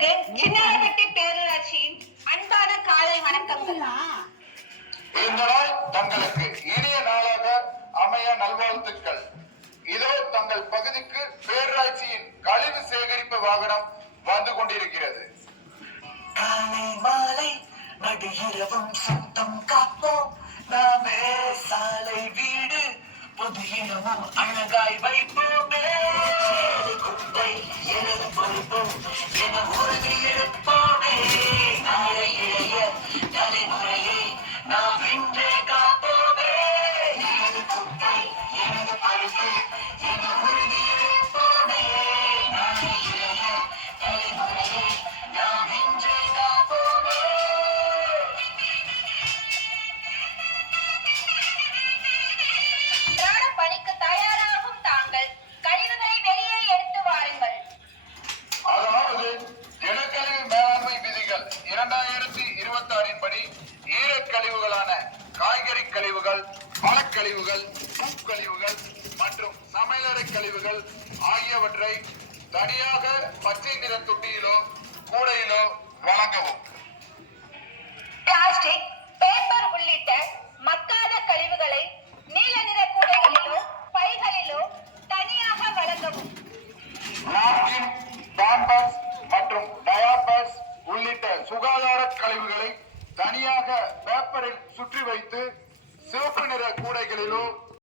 சின்னாரப்பட்டி பேரூராட்சியின் அன்பான காலை வணக்கங்கள். இந்த நாள் தங்களுக்கு இனிய நாளாக அமைய நல்வாழ்த்துக்கள். இதோ தங்கள் பகுதிக்கு பேரூராட்சியின் கழிவு சேகரிப்பு வாகனம் வந்து கொண்டிருக்கிறது. காலை மாலை நடுஇரவும் சுத்தம் காப்போம் நாமே, சாலை வீடு பொது இடமும் அழகாய் வைப்போமே. குப்பை எனது பொறுப்போம் என உறுதி எடுப்போமே. நாளை இளைய தலைமுறையை நாம் இன்றே காப்போமே. எனது குப்பை எனது பொறுப்பு என உறுதி எடுப்போமே. நாளை இளைய தலைமுறையை நாம் இன்றே காப்போமே. பணிக்கு தயாராகும் தாங்கள் கழிவுகளை வெளியே எடுத்து வாருங்கள். அதாவது திடக்கழிவு மேலாண்மை விதிகள் 2026 படி ஈரக்கழிவுகளான காய்கறி கழிவுகள், மலக்கழிவுகள், பூக்கழிவுகள் மற்றும் சமையலறை கழிவுகள் ஆகியவற்றை தனியாக பச்சை நிற தொட்டியிலோ கூடையிலோ வழங்கவும்.